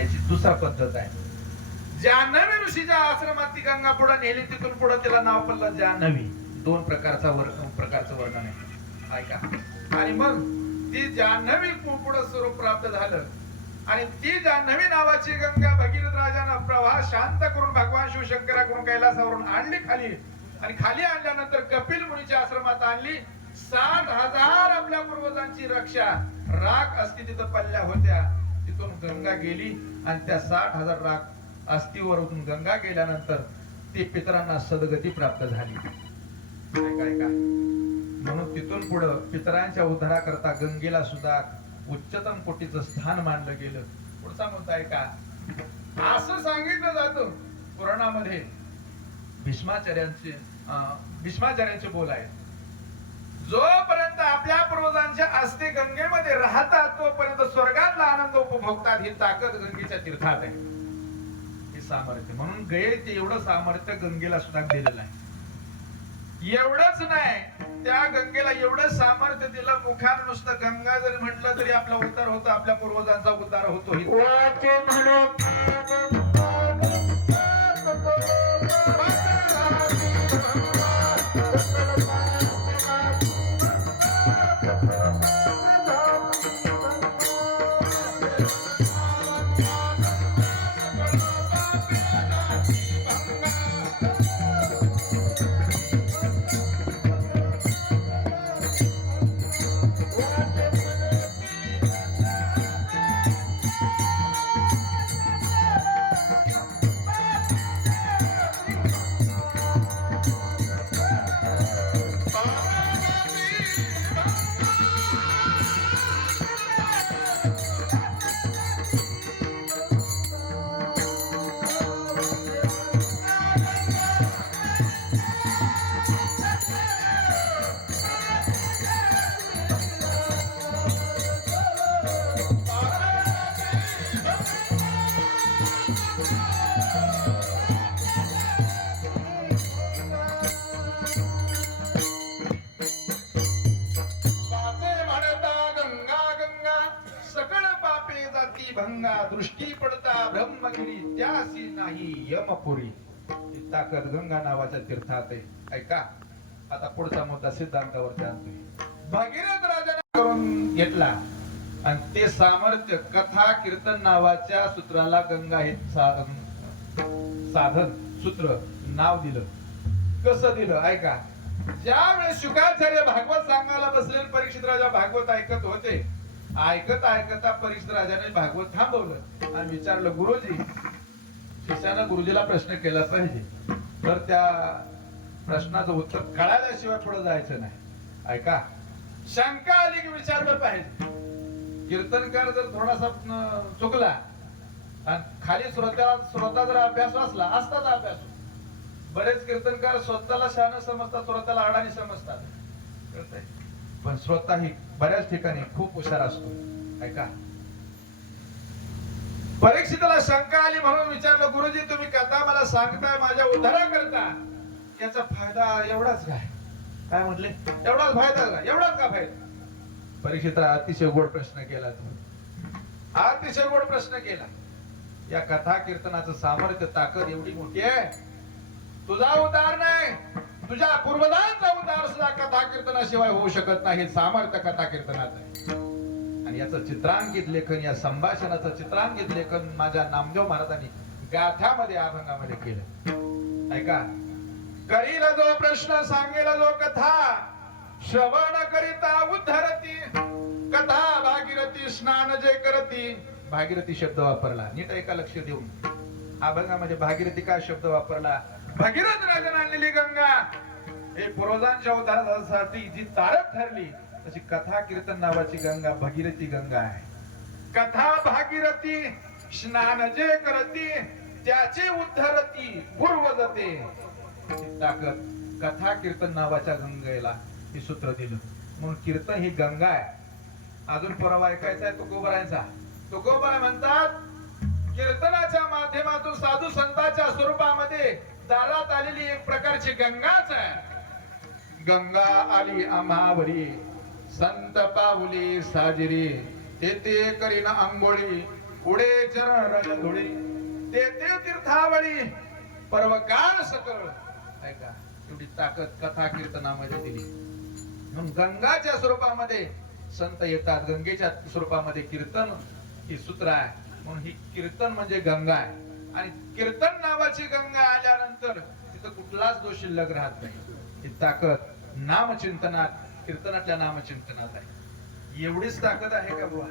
याची दुसरा पद्धत आहे. जान्हवी ऋषीच्या आश्रमात ती गंगा पुढे नेली, तिथून पुढे तिला नाव पडलं जान्हवी. दोन प्रकारचं वर्णन आहे ऐका. आणि मग ती जान्हवी पुढे स्वरूप प्राप्त झालं आणि ती जान्हवी नावाची गंगा भगीरथ राजानं प्रवाह शांत करून भगवान शिवशंकराकडून कैलासावरून आणली खाली. आणि खाली आणल्यानंतर कपिल मुनीच्या आश्रमात आणली. 60,000 आपल्या पूर्वजांची रक्षा राख अस्थि तिथं पडल्या होत्या. तिथून गंगा गेली आणि त्या 60,000 राख अस्थिवरून गंगा गेल्यानंतर ती पितरांना सद्गती प्राप्त झाली. काय का म्हणून तिथून पुढे पितरांच्या उद्धाराकरता गंगेला सुद्धा उच्चतम कोटीचं स्थान मानलं गेलं. पुढचा मुद्दा आहे का, असं सांगितलं जातं पुराणामध्ये भीष्माचार्यांचे बोल आहेत. जोपर्यंत आपल्या पूर्वजांच्या अस्थि गंगेमध्ये राहतात तोपर्यंत स्वर्गातला आनंद उपभोगतात. ही ताकद गंगेच्या तीर्थात आहे, हे सामर्थ्य. म्हणून गये एवढं सामर्थ्य गंगेला सुद्धा दिलेलं आहे. एवढंच नाही, त्या गंगेला एवढं सामर्थ्य दिलं, मुखात नुसतं गंगा जरी म्हटलं तरी आपला उद्धार होतो, आपल्या पूर्वजांचा उद्धार होतो. दृष्टी पडता ब्रह्मगिरी त्यासी नाही यमपुरी. ताकद गंगा नावाच्या तीर्थात आहे. ऐका आता पुढचा मुद्दा सिद्धांतावरती आणतोय. भगीरथ राजाने करून घेतला आणि ते सामर्थ्य कथा कीर्तन नावाच्या सूत्राला गंगा हे साधन सूत्र नाव दिलं. कसं दिलं ऐका. ज्यावेळेस शुकाचार्य भागवत सांगायला बसले, परीक्षित राजा भागवत ऐकत होते. ऐकता परीक्षित राजाने भागवत थांबवलं आणि विचारलं, गुरुजी, शिष्यानं गुरुजीला प्रश्न केला पाहिजे, तर त्या प्रश्नाचं उत्तर कळाल्याशिवाय पुढे जायचं नाही. ऐका, शंका आली की विचारलं पाहिजे. कीर्तनकार जर थोडासा चुकला आणि खाली श्रोता जर अभ्यास असला असताच अभ्यास. बरेच कीर्तनकार स्वतःला शहाणं समजतात, श्रोत्याला अडाणी समजतात. पण श्रोता ही बऱ्याच ठिकाणी खूप हुशार असतो. ऐका, परीक्षिताला शंका आली म्हणून विचारलं, गुरुजी तुम्ही कथा मला सांगताय माझ्या उद्धाराकरता, याचा फायदा एवढाच काय? काय म्हटले? एवढाच फायदा का? एवढाच का फायदा? परीक्षिताला अतिशय गोड प्रश्न केला. अतिशय गोड प्रश्न केला. या कथा कीर्तनाचं सामर्थ्य ताकद एवढी मोठी आहे, तुझा उद्धार नाही, तुझ्या पूर्वजांचा उद्धार सुद्धा कथा कीर्तनाशिवाय होऊ शकत नाही. सामर्थ्य कथा कीर्तनात आहे. आणि याचं चित्रांकित लेखन, या संभाषणाचं चित्रांकित लेखन माझ्या नामदेव महाराजांनी गाथ्यामध्ये अभंगामध्ये केलं. ऐका, करील जो प्रश्न सांगेल जो कथा, श्रवण करिता उद्धरती कथा भागीरथी स्नान जे करती. भागीरथी शब्द वापरला, नीट ऐका लक्ष देऊन. अभंगामध्ये भागीरथी काय शब्द वापरला? भगीरथ राजाने आणलेली गंगा हे पूर्वजांच्या उद्धारासाठी जी तारक ठरली, तशी कथा कीर्तन नावाची गंगा भगीरथी गंगा आहे. कथा भागीरथी स्नान जे करती त्याची उद्धरती पूर्वजते. ताकद कथा कीर्तन नावाच्या गंगेला हे सूत्र दिलं. म्हणून कीर्तन ही गंगा आहे. अजून परवा ऐकायचा आहे तुकोबरायांचा. तुकोबरा म्हणतात, कीर्तनाच्या माध्यमातून साधू संतांच्या स्वरूपामध्ये दारात आलेली एक प्रकारची गंगाच आहे. गंगा आली आम्हावरी संत पावली साजिरी, तेथे करीन आंघोळी पुढे चरण रज धुळी तेथे तीर्थावळी पर्वकाळ सकळ. ऐका एवढी ताकद कथा कीर्तनामध्ये दिली. म्हणून गंगाच्या स्वरूपामध्ये संत येतात, गंगेच्या स्वरूपामध्ये कीर्तन ही सूत्र आहे. म्हणून ही कीर्तन म्हणजे गंगा आहे. आणि कीर्तन नावाची गंगा आल्यानंतर तिथं कुठलाच दोष शिल्लक राहत नाही. ही ताकद नामचिंतनात, कीर्तनातल्या नामचिंतनात आहे. एवढीच ताकद आहे का बुवा?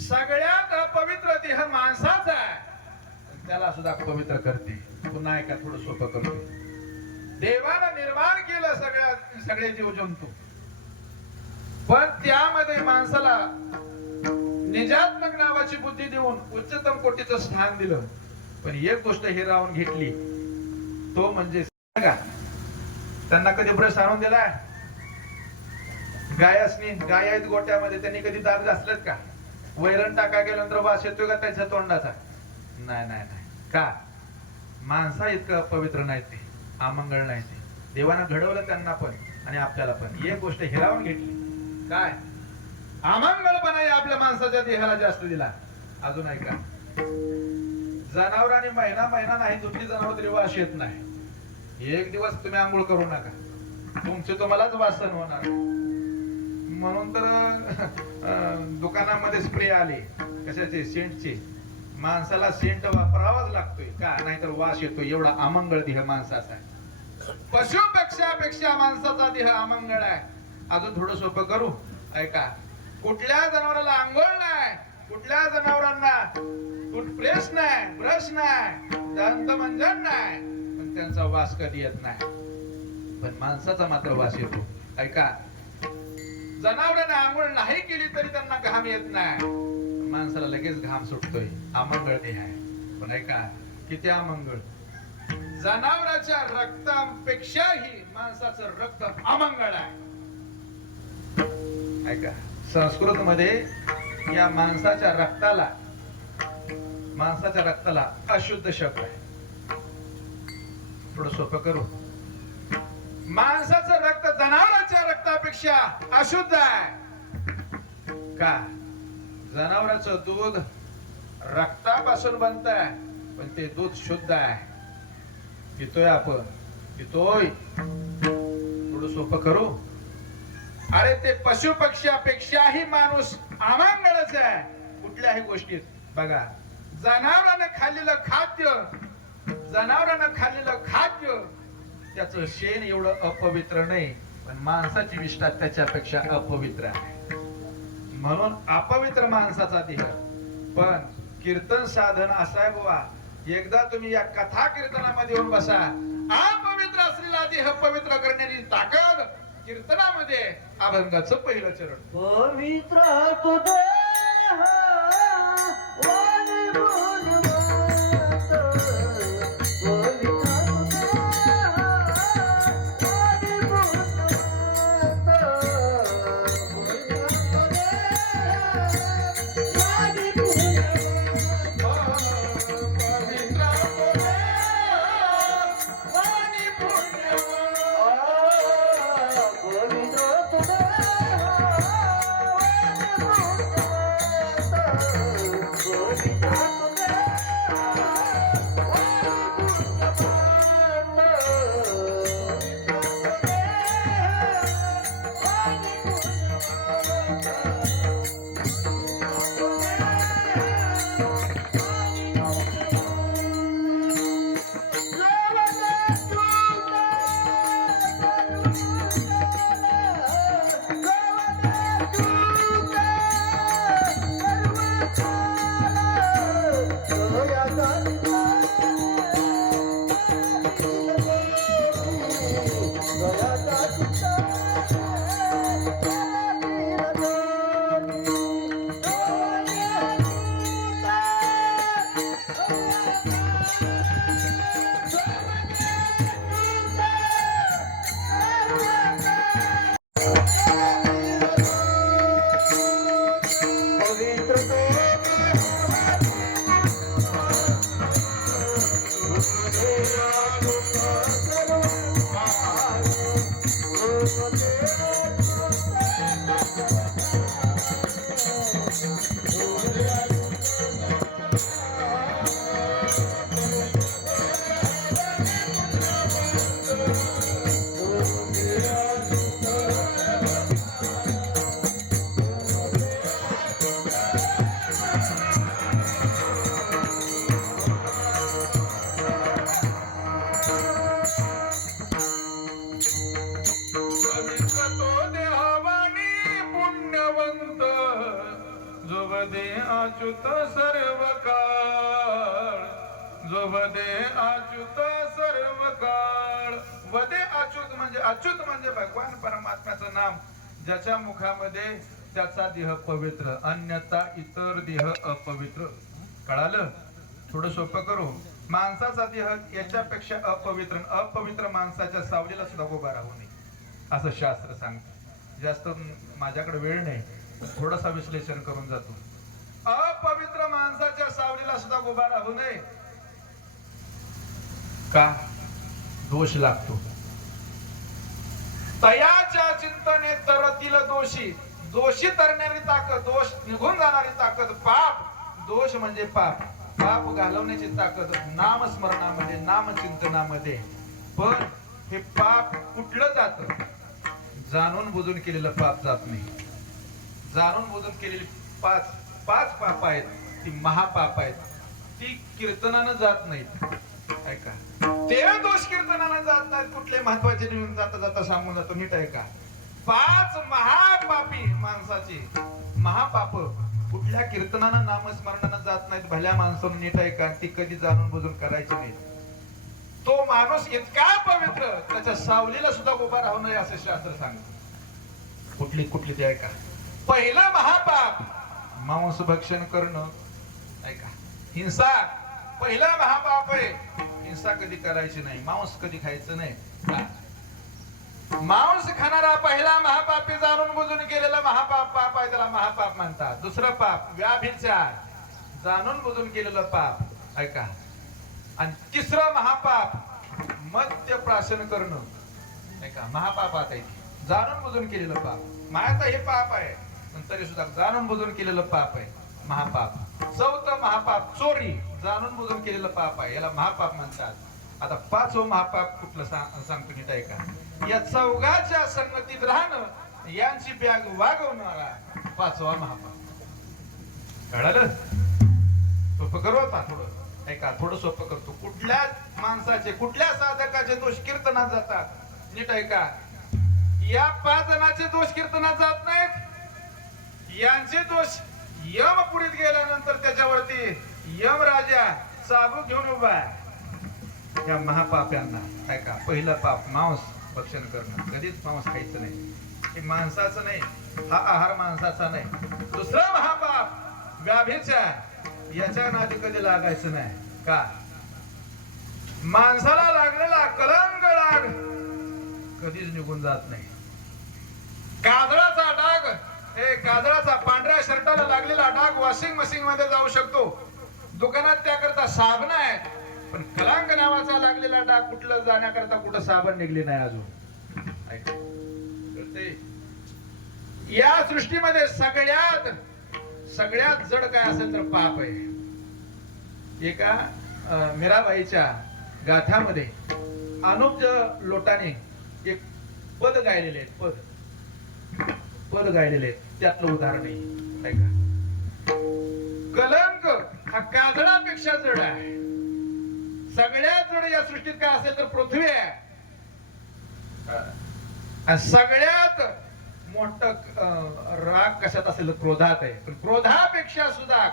सगळ्यात अपवित्र देह माणसाचा आहे, त्याला सुद्धा पवित्र करते. पुन्हा ऐका, थोडं सोपं करते. देवानं निर्माण केलं सगळे जीव जंतू, पण त्यामध्ये माणसाला निजात्मक नावाची बुद्धी देऊन उच्चतम कोटीचं स्थान दिलं. पण एक गोष्ट हे राहून घेतली, तो म्हणजे का त्यांना कधी ब्रश आणून दिलाय? गायासनी, गाय आहेत गोट्यामध्ये, त्यांनी कधी दात घासलेत का? वैरण टाका गेल्यानंतर वास येतोय का त्याच्या तोंडाचा? नाही नाही नाही. का? माणसा इतकं पवित्र नाही ते, अमंगळ नाही ते. देवानं घडवलं त्यांना पण आणि आपल्याला पण. एक गोष्ट हिरावून घेतली, काय? अमंगळपणा आपल्या माणसाच्या देहाला जास्त दिला. अजून ऐका, जनावरांनी महिना नाही दुसरी जनावर तरी वास येत नाही. एक दिवस तुम्ही आंघोळ करू नका, तुमचे तुम्हालाच वासन होणार. म्हणून तर दुकानामध्ये स्प्रे आले कशाचे, सेंटचे. माणसाला सेंट वापरावाच लागतोय का, नाहीतर वास येतो. एवढा अमंगळ देह माणसाचा आहे. पशु पक्षापेक्षा माणसाचा देह अमंगळ आहे. अजून थोडं सोपं करू, ऐका. कुठल्या जनावराला आंघोळ नाही, कुठल्या जनावरांना टूथपेस्ट नाही, ब्रश नाही, दंतमंजन नाही, पण त्यांचा वास कधी येत नाही. पण माणसाचा मात्र वास येतो. ऐका, जनावरांना आंघोळ नाही केली तरी त्यांना घाम येत नाही, माणसाला लगेच घाम सुटतोय. अमंगळ देह आहे. पण ऐका, किती अमंगळ. जनावराच्या रक्तापेक्षाही माणसाचं रक्त अमंगळ आहे. ऐका, संस्कृत मध्ये या माणसाच्या रक्ताला अशुद्ध शब्द आहे. थोडं सोपं करू, माणसाचं रक्त जनावराच्या रक्तापेक्षा अशुद्ध आहे. का? जनावराचं दूध रक्तापासून बनतंय, पण ते दूध शुद्ध आहे. पितोय आपण, पितोय. थोडं सोपं करू. अरे ते पशु पक्षापेक्षाही माणूस अमंगळच आहे कुठल्याही गोष्टीत. बघा, जनावरानं खाल्लेलं खाद्य त्याचं शेण एवढं अपवित्र नाही, पण माणसाची विष्ठा त्याच्यापेक्षा अपवित्र आहे. म्हणून अपवित्र माणसाचा देह. पण कीर्तन साधन असं आहे बुवा, एकदा तुम्ही या कथा कीर्तनामध्ये येऊन बसा. अपवित्र असलेला देह पवित्र करण्याची ताकद कीर्तनामध्ये. अभंगाचं पहिलं चरण. पवित्र तू देह वाणी गुण वदे अच्युत सर्व काळ. वदे अच्युत म्हणजे भगवान परमात्म्याचं नाम, ज्याच्या मुखामध्ये त्याचा देह पवित्र, अन्यथा इतर देह अपवित्र. कळालं? थोडं सोपं करू. माणसाचा देह याच्यापेक्षा अपवित्र, अपवित्र माणसाच्या सावलीला सुद्धा उभा राहू नये असं शास्त्र सांगतं. जास्त माझ्याकडे वेळ नाही, थोडासा विश्लेषण करून जातो. अपवित्र माणसाच्या सावलीला सुद्धा उभा राहू नये. का? दोष लागतो. तयाच्या चिंतने तरतील दोषी. दोषी तरणारी ताकद, दोष निघून जाणारी ताकद. पाप, दोष म्हणजे पाप, पाप घालवण्याची ताकद नामस्मरणामध्ये, नामचिंतनामध्ये. पण हे पाप कुठलं जात? जाणून बुजून केलेलं पाप जात नाही. जाणून बुजून केलेली पाच पाप आहेत, ती महापाप आहेत. ती कीर्तनानं जात नाहीत. ऐका, ते दोष कीर्तनानं जात नाहीत. कुठले महत्वाचे निघून जाता जाता सांगून जातो, नीट ऐका. 5 महापापी माणसाचे महापाप कुठल्या कीर्तनानं नामस्मरणानं जात नाहीत. भल्या माणसानं नीट ऐका, ती कधी जाणून बुजून करायची नाही. तो माणूस इतका पवित्र, त्याच्या सावलीला सुद्धा उभा राहू नये असे शास्त्र सांगतो. कुठली ते ऐका. पहिलं महापाप मांस भक्षण करणं. ऐका, हिंसा पहिला महापाप आहे. हिंसा कधी करायची नाही, मांस कधी खायचं नाही. मांस खाणारा पहिला महापापी, जाणून बुजून केलेला महापाप पाप आहे, त्याला महापाप म्हणतात. दुसरं पाप व्याभिचार, जाणून बुजून केलेलं पाप. ऐका. आणि तिसरं महापाप मद्यप्राशन करणं. ऐका, महापापात आहे, जाणून बुजून केलेलं पाप. मायाचा हे पाप आहे, पण तरी सुद्धा जाणून बुजून केलेलं पाप आहे, महापाप. चौथं महापाप चोरी, जाणून बुजून केलेलं पाप आहे, याला महापाप म्हणतात. आता 5वं महापाप कुठलं सांगतो नीट ऐका. या चौघाच्या संगतीत राहणं, यांची बॅग वागवणारा 5वा महापाप. कळलं? सोपं करू आता थोडं. ऐका, थोडं सोपं करतो. कुठल्या माणसाचे, कुठल्या साधकाचे दोष कीर्तनात जातात? नीट ऐका. या 5 जणांचे दोष कीर्तनात जात नाहीत. यांचे दोष यमपुरीत गेल्यानंतर त्याच्यावरती यमराजा चाबूक घेऊन उभा आहे. या महापाप्यांना ऐका. पहिलं पाप मांस भक्षण करणं, कधीच मांस खायचं नाही. हे माणसाचं नाही, हा आहार माणसाचा नाही. दुसरं महापाप व्याभिचार, याच्या नादी कधी लागायचं नाही. का? माणसाला लागलेला कलंक डाग कधीच निघून जात नाही. काजळाचा डाग, हे काजळाचा पांढऱ्या शर्टाला लागलेला डाग वॉशिंग मशीन मध्ये जाऊ शकतो. दुकानात त्याकरता साबण आहेत, पण कलंक नावाचा लागलेला डाग कुठलं जाण्याकरता कुठं साबण निघली नाही अजून. या सृष्टीमध्ये सगळ्यात जड काय असेल तर पाप आहे. एका मीराबाईच्या गाथामध्ये अनुज लोटाने एक पद गायलेले आहेत. पद गायलेले आहेत, त्यातलं उदाहरण आहे. ऐका. कलंक हा काजळापेक्षा जड आहे. सगळ्यात जड या सृष्टीत काय असेल तर पृथ्वी आहे. सगळ्यात मोठं राग कशात असेल तर क्रोधात आहे. पण क्रोधापेक्षा सुद्धा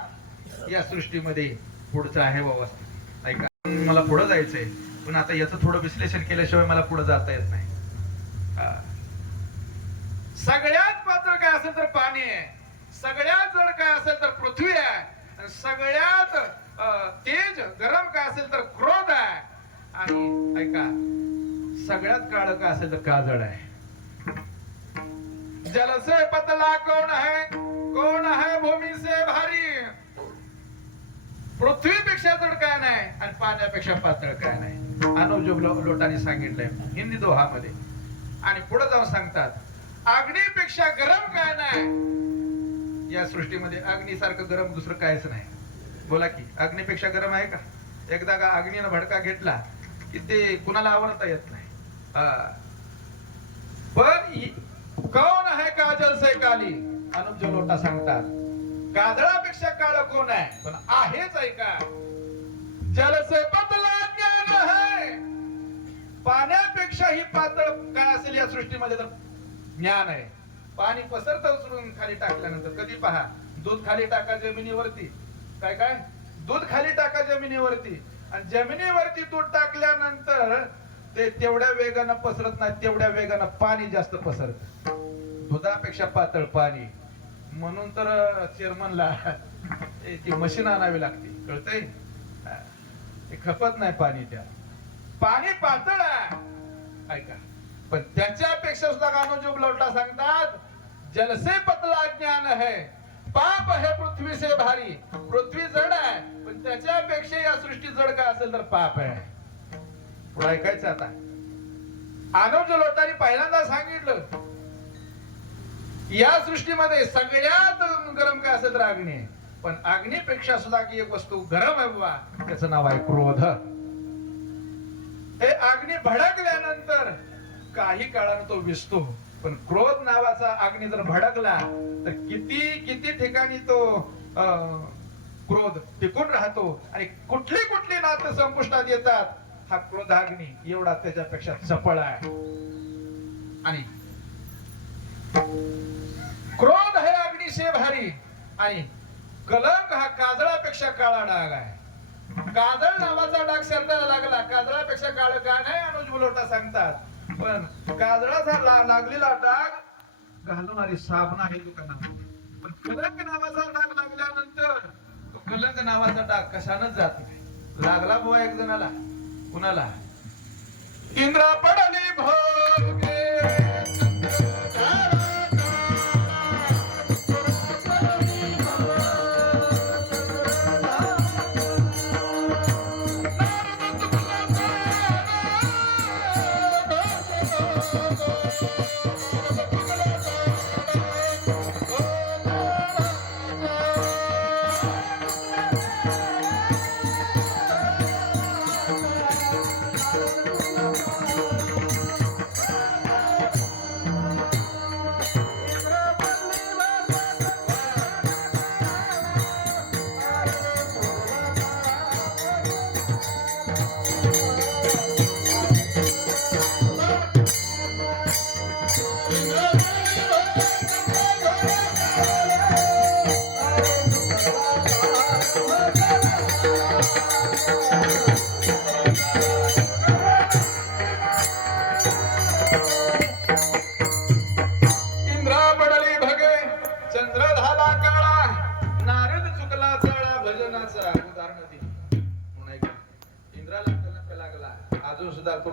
या सृष्टीमध्ये पुढचं आहे व्यवस्थित. ऐका, मला पुढे जायचंय, पण आता याचं थोडं विश्लेषण केल्याशिवाय मला पुढे जाता येत नाही. सगळ्यात पातळ काय असेल तर पाणी आहे. सगळ्यात जड काय असेल तर पृथ्वी आहे. सगळ्यात तेज गरम काय असेल तर क्रोध आहे. आणि ऐका, सगळ्यात काळ काय असेल तर काजळ आहे. जल से पतला कौन है भूमी से भारी. पृथ्वीपेक्षा जड काय नाही आणि पाण्यापेक्षा पातळ काय नाही. अनुज लोटांनी सांगितलंय हिंदी दोहामध्ये. आणि पुढे जाऊन सांगतात अग्नीपेक्षा गरम काय नाही. या सृष्टीमध्ये अग्नीसारखं गरम दुसरं कायच नाही. बोला की, अग्नीपेक्षा गरम आहे का? एकदा का अग्नीनं भडका घेतला की ते कुणाला आवरता येत नाही. पण कौन है काजल से काली, अनुज लोटा सांगतात काजळापेक्षा काळ कोण आहे? पण आहेच. ऐका, जल से पतला ज्ञान है. पाण्यापेक्षाही पातळ काय असेल या सृष्टीमध्ये तर ज्ञान आहे. पाणी पसरत उचलून खाली टाकल्यानंतर कधी पहा, दूध खाली टाका जमिनीवरती. काय दूध खाली टाका जमिनीवरती आणि जमिनीवरती दूध टाकल्यानंतर ते तेवढ्या वेगानं पसरत नाही, तेवढ्या वेगानं पाणी जास्त पसरत, दुधापेक्षा पातळ पाणी. म्हणून तर चेअरमनला ती मशीन आणावी लागते, कळतंय? ते खपत नाही पाणी, त्या पाणी पातळ आहे ऐका. पण त्याच्यापेक्षा सुद्धा कान्होजी लोटा सांगतात, जलसे पतला ज्ञान है, पाप है पृथ्वी से भारी. पृथ्वी जड आहे, पण त्याच्यापेक्षा या सृष्टी जड काय असेल तर पाप आहे. पुढे ऐकायचं आता. कान्होजी लोटांनी पहिल्यांदा सांगितलं, या सृष्टीमध्ये सगळ्यात गरम काय असेल तर अग्नी आहे. पण अग्नीपेक्षा सुद्धा की एक वस्तू गरम आहे बाबा, त्याचं नाव आहे क्रोध. हे अग्नी भडकल्यानंतर काही काळानं तो विसतो, पण क्रोध नावाचा अग्नी जर भडकला तर किती किती ठिकाणी तो क्रोध टिकून राहतो आणि कुठली कुठली नातं संपुष्टात येतात. हा क्रोधाग्नी एवढा त्याच्यापेक्षा चपळ आहे. आणि क्रोध हे अग्निशे भारी, आणि कलंक हा काजळापेक्षा काळा डाग आहे. काजळ नावाचा डाग शरीराला लागला, काजळापेक्षा काळ का नाही अनुज लोटा सांगतात. पण काजळाचा लागलेला डाग घालणारी साबण आहे दुकानात, पण कलंक नावाचा डाग लागल्यानंतर तो कलंक नावाचा डाग कशानच जात नाही. लागला बुवा एक जणाला, कुणाला? इंद्रा पडली भोगे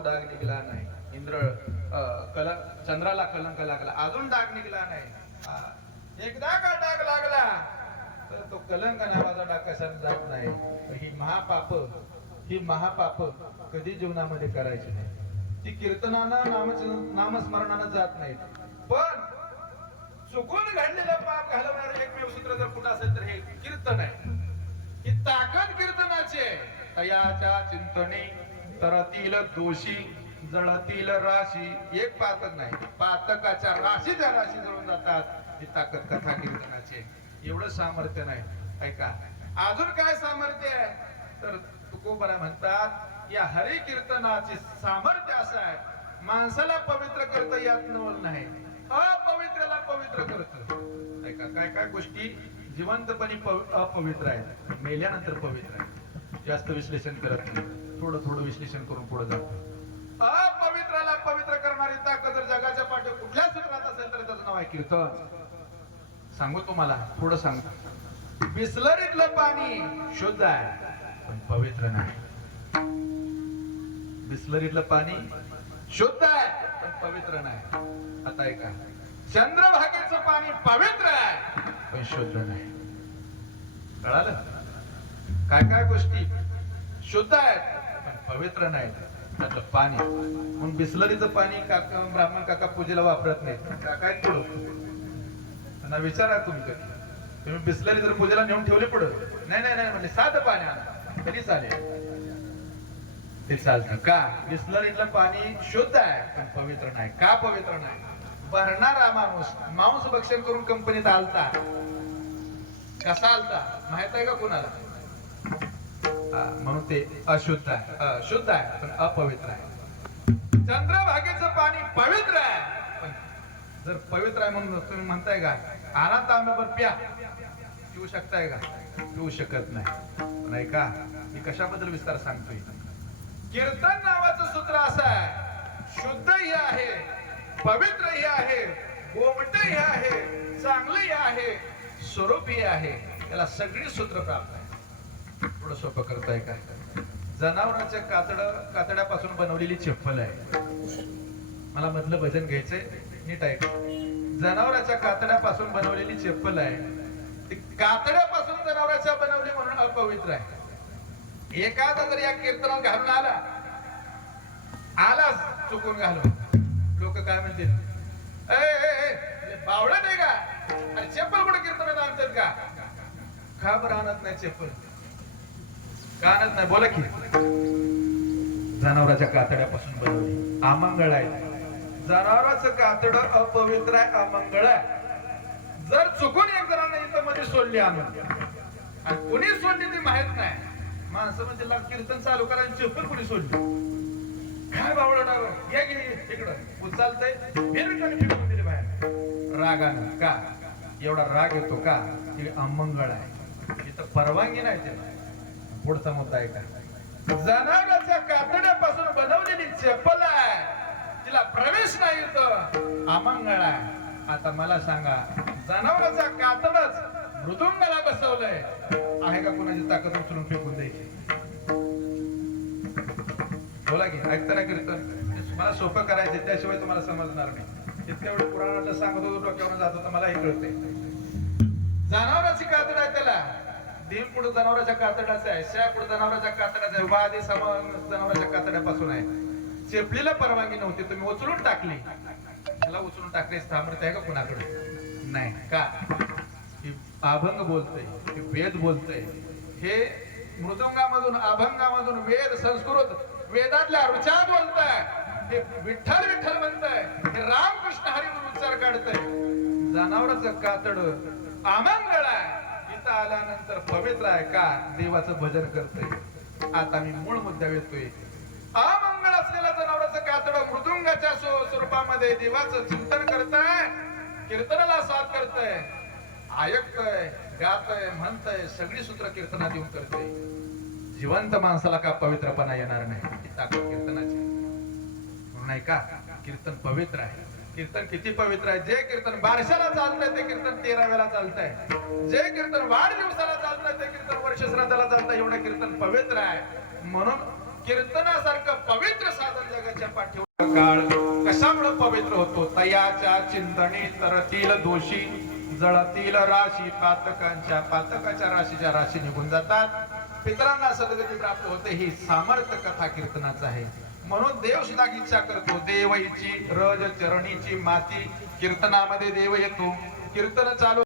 डाग निघला नाही. चंद्राला कलंक लागला, अजून डाग निघला नाही. एकदा का डाग लागला तर तो कलंक नावाचा डाग कशाने जात नाही. ही महापाप कधी जीवनामध्ये करायची नाही. ती कीर्तनानं नामस्मरणानं जात नाहीत. पण चुकून घडलेलं पाप घालवणारे एकमेव सूत्र जर कुठं असेल तर हे कीर्तन आहे. ही ताकद कीर्तनाची आहे. तयाच्या चिंतने तरतील दोषी जळतील राशी. एक पातक नाही, पातकाच्या राशीच्या राशी जळून जातात. ही ताकद कथा कीर्तनाची. एवढं सामर्थ्य नाही ऐका. अजून काय सामर्थ्य आहे तर तुकोबरा म्हणतात, या हरी कीर्तनाचे सामर्थ्य असं आहे, माणसाला पवित्र करता येत नाही, अपवित्राला पवित्र करत. ऐका काय काय गोष्टी जिवंतपणे अपवित्र आहेत, मेल्यानंतर पवित्र आहेत. जास्त विश्लेषण करत नाही, थोडं थोडं विश्लेषण करून पुढे जातो. अपवित्राला पवित्र करणारी ताकद जर जगाच्या पाठी कुठल्या सूत्रात असेल तर त्याचं नाव आहे कीर्तन. सांगू तुम्हाला, थोडं सांगतो. बिस्लरीतलं पाणी शुद्ध आहे पण पवित्र नाही. बिस्लरीतलं पाणी शुद्ध आहे पण पवित्र नाही. आता ऐका, चंद्रभागेचं पाणी पवित्र आहे पण शुद्ध नाही. कळालं? काय काय गोष्टी शुद्ध आहेत पण पवित्र नाही त्यातलं पाणी. म्हणून बिस्लरीचं पाणी काका ब्राह्मण काका पूजेला वापरत नाही. काय पुढं त्यांना विचारा तुम्ही, कधी तुम्ही बिस्लरी जर पूजेला नेऊन ठेवली पुढं, नाही नाही नाही म्हणजे साधं पाणी आणा तरी चालेल, ते चालतं. का? बिस्लरीतलं पाणी शुद्ध आहे पण पवित्र नाही. का पवित्र नाही? भरणारा मांस भक्षण करून कंपनीत आलता. कसा आलता माहित आहे का कुणाला? म्हणून ते अशुद्ध आहे, शुद्ध आहे पण अपवित्र आहे. चंद्रभागेचं पाणी पवित्र आहे पण जर पवित्र आहे म्हणून तुम्ही म्हणताय का आणा तांब्यावर प्या, पिऊ शकताय का? पिऊ शकत नाही. नाही का? ही कशाबद्दल विस्तार सांगतोय. कीर्तन नावाचं सूत्र असं आहे, शुद्धही आहे, पवित्रही आहे, गोमटही आहे, चांगलंही आहे, स्वरूपही आहे. त्याला सगळी सूत्र प्राप्त आहे. थोडं सोपं करताय का? जनावरांच्या कातड्यापासून बनवलेली चप्पल आहे. मला मधलं भजन घ्यायचंय, नीट ऐक. जनावरांच्या कातड्यापासून बनवलेली चप्पल आहे. ती कातड्यापासून जनावरांच्या बनवली म्हणून अपवित्र आहे. एखादा जर या कीर्तनात घालून आलाच चुकून घालून, लोक काय म्हणतील, बावळा नाही का, अरे चप्पल कुठे कीर्तनात आणतात का? का बरं आणत नाही चप्पल? का आणत नाही? बोला की. जनावराच्या कातड्यापासून बनवली, अमंगळ आहे. जनावराचं कातड अपवित्र आहे, अमंगळ आहे. जर चुकून एक जणांना इथं मध्ये सोडली आणून, आणि कोणी सोडली ती माहित नाही, माणसं म्हणजे कीर्तन चालू करायची चप्पल कोणी सोडली, काय बावळा घे इकडं उचलतंय, फेकून दिली बाहेर रागानं. का एवढा राग येतो का? ती अमंगळ आहे, इथं परवानगी नाही त्याला. पुढचा मुद्दा आहे का? जनावराच्या कातड्यापासून बनवलेली चप्पल आहे, तिला प्रवेश नाही येतो, अमंगळ आहे. आता मला सांगा, जनावराचा कातडच मृदुंगाला बसवलंय, आहे का कोणाची ताकद उचलून फेकून द्यायची? बोला की. ऐकताना कीर्तन मला सोपं करायचं, त्याशिवाय तुम्हाला समजणार नाही. इतक्या एवढं पुराणातलं सांगत होतो, डोक्यावर जात होतं, मला हे कळतंय. जनावराची कातड आहे, त्याला देव पुढे जनावराच्या कातड्याचं आहे, शा पुढे जनावराच्या कातड्याचं आहे, वादी समान जनावराच्या कातड्यापासून आहे. चेपलीला परवानगी नव्हती, तुम्ही उचलून टाकली. त्याला उचलून टाकले सामर्थ्य आहे का कुणाकडे? नाही. का? अभंग बोलतोय, वेद बोलतोय. हे मृदुंगामधून, अभंगामधून वेद, संस्कृत वेदातल्या ऋचा बोलताय. हे विठ्ठल विठ्ठल म्हणताय, हे रामकृष्ण हरी म्हणून उच्चार काढतंय. जनावराचं कातड अमंगळ आहे, इथं आल्यानंतर पवित्र आहे. का? देवाचं भजन करतोय. आता मी मूळ मुद्द्यावर येतोय. अमंगळ असलेल्या जनावराचं कातड मृदुंगाच्या स्वरूपामध्ये देवाचं चिंतन करताय, कीर्तनाला साथ करतंय, ऐकतंय, गातंय, म्हणतंय, सगळी सूत्र कीर्तनात येऊन करतंय. जिवंत माणसाला का पवित्रपणा येणार नाही? ही ताकद कीर्तनाची नाही का? कीर्तन पवित्र आहे. कीर्तन किती पवित्र आहे! जे कीर्तन बारशाला चालतंय ते कीर्तन 13व्याला चालतंय. जे कीर्तन वाढदिवसाला चालतंय ते कीर्तन वर्ष श्राद्धाला चालतंय. एवढं कीर्तन पवित्र आहे. म्हणून कीर्तनासारखं पवित्र साधन जगाच्या पाठीवर काळ कशामुळे पवित्र होतो? तयाच्या चिंतनी तरतील दोषी, जळतील राशी पातकाच्या राशीच्या राशी निघून जातात. पितरांना सद्गती प्राप्त होते. ही सामर्थ्य कथा कीर्तनाचं आहे. म्हणून देव सुद्धा इच्छा करतो, देव हिची रज चरणीची माती. कीर्तनामध्ये देव येतो. कीर्तन चालू